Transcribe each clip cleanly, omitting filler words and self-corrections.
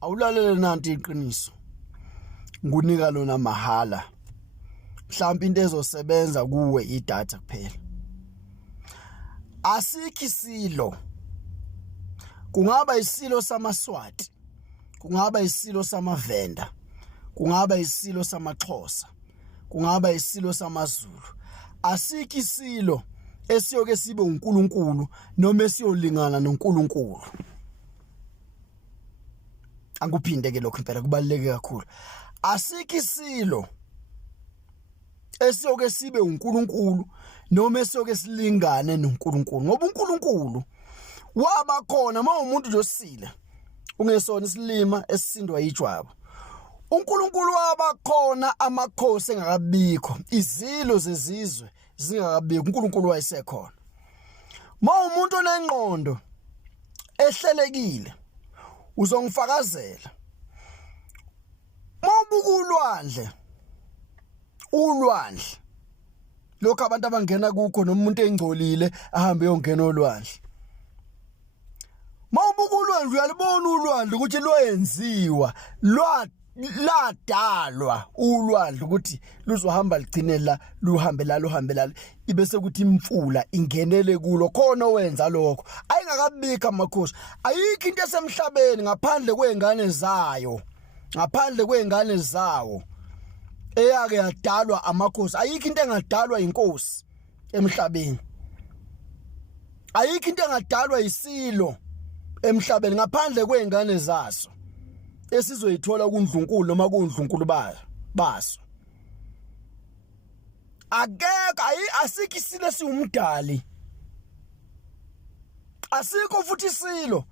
Awulalele nanti iqiniso ngunika lona mahala mhlawumbe into ezosebenza kuwe idatha kuphela asikho isilo kungaba isilo samaSwati kungaba isilo samavenda kungaba isilo samaXhosa kungaba isilo samaZulu asikho isilo esiyoke sibe uNkulunkulu noma esiyolingana noNkulunkulu Anguphinde ke lokho impela kubaluleke kakhulu asikho isilo esiyoke sibe uNkulunkulu noma esiyoke silingane noNkulunkulu ngoba uNkulunkulu waba khona mawumuntu nje osile ungesona isilima esisindwa yijwabu uNkulunkulu waba khona amakhosi engakabikho izilo zezizwe zingakabikho uNkulunkulu wayesekhona mawumuntu onengqondo ehlelekile uzongifakazela mawubuka ulwandle lokho abantu abangena kukho nomuntu engcolile ahambe yongena olwandle mawubuka ulwandle uyalibona ulwandle ukuthi lwenziwa ladalwa ulwandle ukuthi luzohamba ligcine la luhambe la ibese ukuthi imfula ingenele kulo khona owenza lokho ayingakabika amakhosi ayikho into esemhlabeni ngaphandle kwengane zawo eyake yadalwa amakhosi ayikho into engadalwa inkosi emhlabeni ayikho into engadalwa isilo emhlabeni ngaphandle kwengane zaso esizoyithola kuNdlunkulu noma kuNdlunkulu baso akekho asikho isilo esiwumdali asikho futhi isilo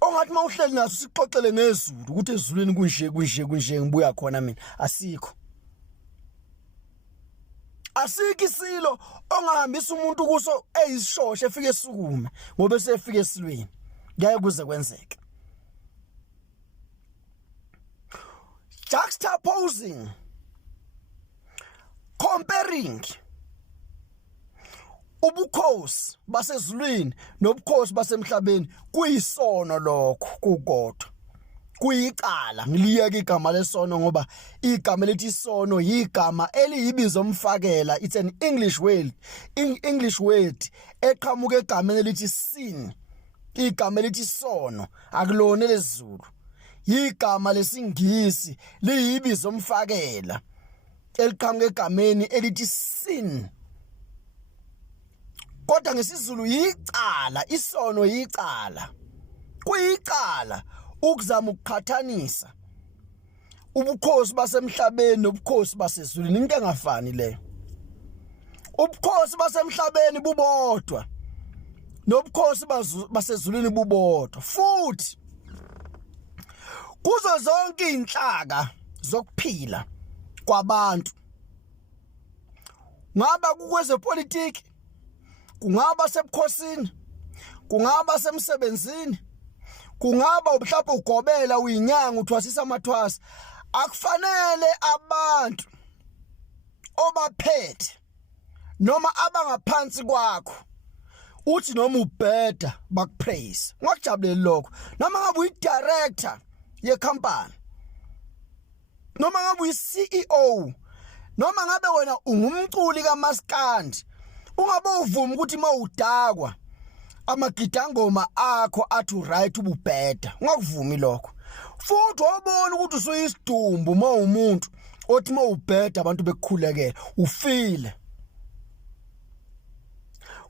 ongathi mawuhleli naso sixoxele ngezulu ukuthi ezulwini kunje ngibuya khona mina asikho isilo ongahambisa umuntu kuso eyisishoshe efike esukume ngoba esefika esilweni ngeke kuze kwenzeke juxtaposing comparing ubukhosi basezulwini nobukhosi basemhlabeni kuyisono lokho kukodwa kuyicala ngiliyeke igama lesono ngoba igama lethi isono yigama eliyibizo umfakela it's an English word eqhamuka egameni elithi sin igama elithi isono akulona lezulu igama lesingisi liyibizo umfakela eliqhamuka egameni elithi sin kodwa ngesizulu yicala isono yicala kuyicala ukuzama ukuqhathanisa ubukhosi basemhlabeni nobukhosi basezulwini into engafani leyo ubukhosi basemhlabeni bubodwa nobukhosi basezulwini bubodwa futhi kuzo zonke inhlaka zokuphila kwabantu ngaba kukwezepolitiki kungaba sebukhosini kungaba semsebenzini kungaba mhlawumbe ugobela uyinyanga uthwasisa amathwasa akufanele abantu obaphethe noma abangaphansi kwakho uthi noma ubheda bakupraise ngakujabuleli lokho noma ngabe uyidirector yecompany noma ngabe uyi-CEO noma ngabe wena ungumculi kaMaskandi ungabe uvuma ukuthi mawudakwa amagidangoma akho athi right ububheda ungakuvumi lokho futhi wabona ukuthi usuyisidumbu mawumuntu othi mawubheda abantu bekukhulekela ufile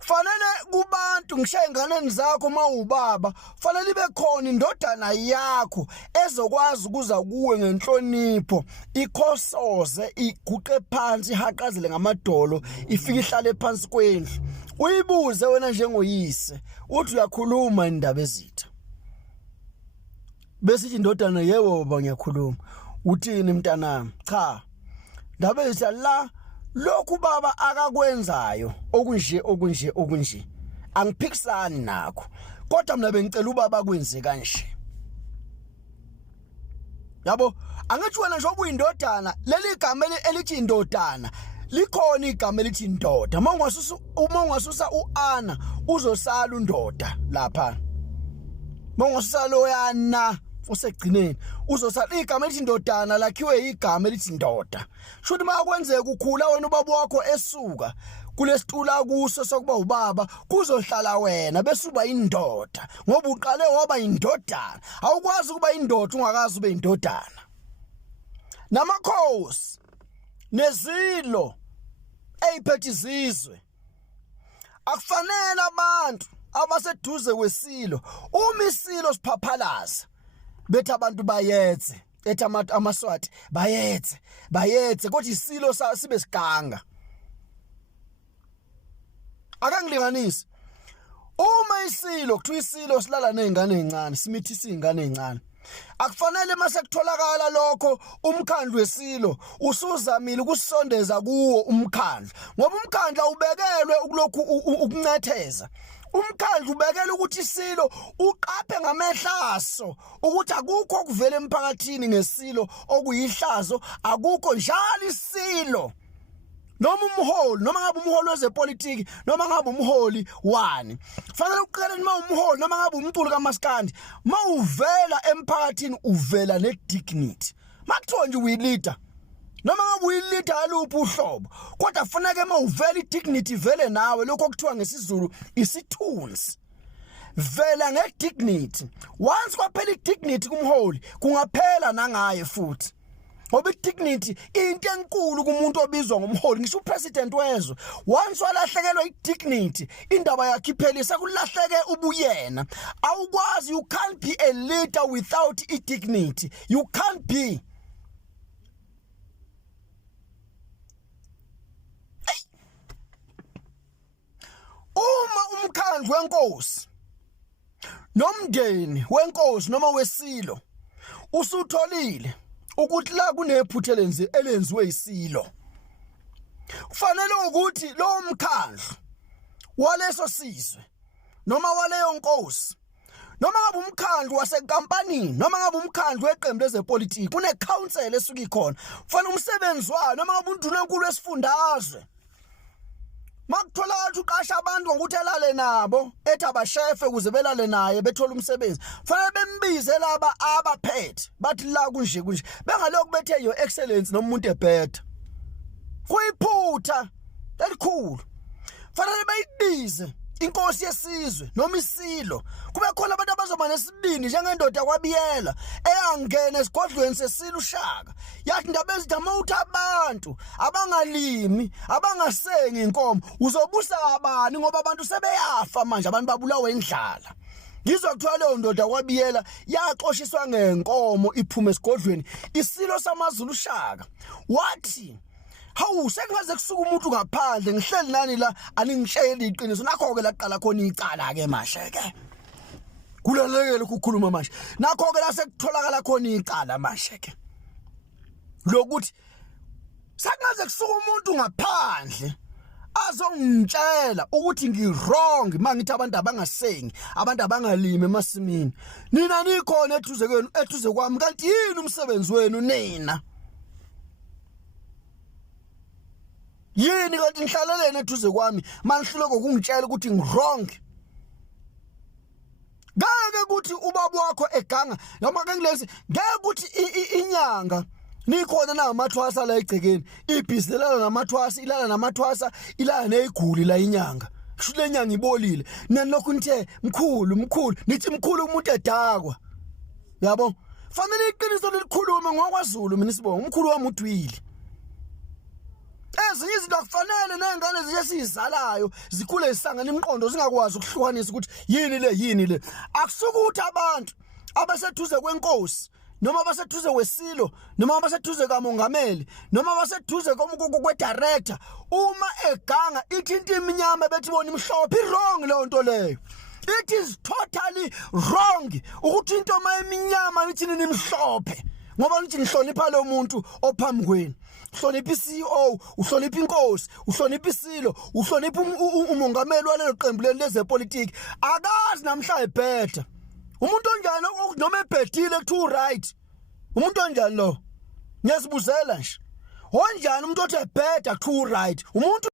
fanele kubantu ngishaye inganeni zakho mawubaba fanele ibe khona indodana yakho ezokwazi ukuza kuwe ngenhlonipho ikhosoze iguqe phansi ihaqazele ngamadolo ifike ihlale phansi kwendlu uyibuze wena njengoyise uthi uyakhuluma indaba ezitha bese indodana yebo baba ngiyakhuluma uthini mntanami cha ndaba ezitha la lokhu baba akakwenzayo okunje angiphikisani nakho kodwa mina bengicela ubaba kwenze kanje Yabo, angithi wena nje obuyindodana, leli igama elithi indodana likhona igama elithi indoda. Uma ungasusa uAna uzosala undoda lapha. Uma ungasusa loyana usegcineni uzosala igama elithi indodana lakhiwe igama elithi indoda. Shothi makwenzeka ukhula wena ubaba wakho esuka kulesitula kuso sokuba ubaba kuzohlala wena bese uba indoda ngoba uqale waba indodana. Awukwazi ukuba indoda ungakazi ube indodana. Namakhosi nezilo eyiphethe izizwe akufanele abantu abaseduze kwesilo uma isilo siphaphalaza bethi abantu bayethe ethi amaswati bayethe kodwa isilo sibe siganga. Akangilinganisi uma isilo kuthiwa isilo silala nezingane ezincane simithisa izingane ezincane akufanele mase kutholakala lokho umkhandlu wesilo usuzamile ukusondeza kuwo umkhandlu ngoba umkhandlu ubekelwe ukulokhu ukuncetheza. Umkhandlu ubekela ukuthi isilo uqaphe ngamehlaso ukuthi akukho okuvela emphakathini ngesilo okuyihlazo, akukho njalo isilo noma umholi noma ngabe umholi wezepolitiki noma ngabe umholi wani fanele uqale noma umholi noma ngabe umculi kaMaskandi mawuvela emphakathini uvela nedignity. Makuthiwa nje uyileader noma ngabe uyileader aluphi uhlobo kodwa kufanele mawuvela idignity vele nawe lokho okuthiwa ngesizulu isithunzi. Vela ngedignity. Once kwaphela idignity kumholi kungaphela nangaye futhi. Ngoba idignity into enkulu kumuntu obizwa ngomholi ngisho upresident wezwe once walahlekelwa idignity indaba yakhe iphela sekulahleke ubuyena. Awukwazi, you can't be a leader without idignity. You can't be. Uma umkhandlu wenkosi nomndeni wenkosi noma wesilo usutholile ukuthi la kunephutha elenziwe isilo, kufanele ukuthi lo mkhandlu waleso sizwe noma waleyo nkosi noma ngabe umkhandlu wasenkampanini noma ngabe umkhandlu weqembu lezepolitiki une council esuka ikhona kufanele umsebenzi wayo noma ngabe undunankulu wesifundazwe makuthola ukuthi uqasha abantu ngokuthi elale nabo ethi abashefe ukuze belale naye bethola umsebenzi fanele bembize laba abaphethe bathi la kunje bengalokhu bethe your excellence noma umuntu ebhetha kuyiphutha elikhulu. Fanele bayibize inkosi yesizwe noma isilo kube khona abantu abazoba nesibindi njengendoda kwaBiyela eyangena esigodlweni sesilo uShaka yathi indaba ezidamawuthi abantu abangalimi abangasengi inkomo uzobusa kabani ngoba abantu sebeyafa manje abantu babulawa indlala. Ngizwa kuthiwa leyo ndoda kwaBiyela yaxoshiswa ngenkomo iphume esigodlweni isilo samaZulu uShaka wathi hawu sengaze kusuka umuntu ngaphandle ngihleli nani la aningishayela iqiniso nakho ke laqala khona icala ke mashe ke kulalekele ukukhuluma manje nakho ke la sekutholakala khona icala mashe ke lokuthi sengaze kusuka umuntu ngaphandle azongitshela ukuthi ngirong mangithi abantu abangasengi abantu abangalimi emasimini nina nikhona eduze kwami kanti yini umsebenzi wenu nina yini kanti ngihlalelene eduze kwami manihluleke ukungitshela ukuthi ngirong. Ngeke ukuthi ubaba wakho eganga noma ke ngilesi ngeke ukuthi inyanga nikhona na amathwasa la egcekeni ibhizelana namathwasa ilala namathwasa ilala neziguli la inyanga kusho lenyanga ibolile nani lokhu nithe mkhulu nithi mkhulu umuntu edakwa yabo fanele iqiniso likhulume ngokwaZulu mina sibonga umkhulu wami uDwili. Ezinye izinto akufanele nezingane nje sizalayo zikhule isangana imiqondo zingakwazi ukuhlukanisa ukuthi yini le akusuka ukuthi abantu abaseduze kwenkosi noma abaseduze wesilo noma abaseduze kamongameli noma abaseduze kwe-director uma eganga ithinta iminyama bethi bona imhlophe wrong leyo nto leyo. It is totally wrong ukuthi into eminyama ithi nini imhlophe ngoba nithi nihlonipha lo muntu ophambi kwenu. Uhlonipha iCEO, uhlonipha inkosi, uhlonipha isilo, uhlonipha umongameli walelo qembu lezepolitiki. Akazi namhla ebhetha. Umuntu onjani noma ebhethile kuthiwa right. Umuntu onjani lo? Ngiyazibuzela nje. Onjani umuntu othe better too right? Umuntu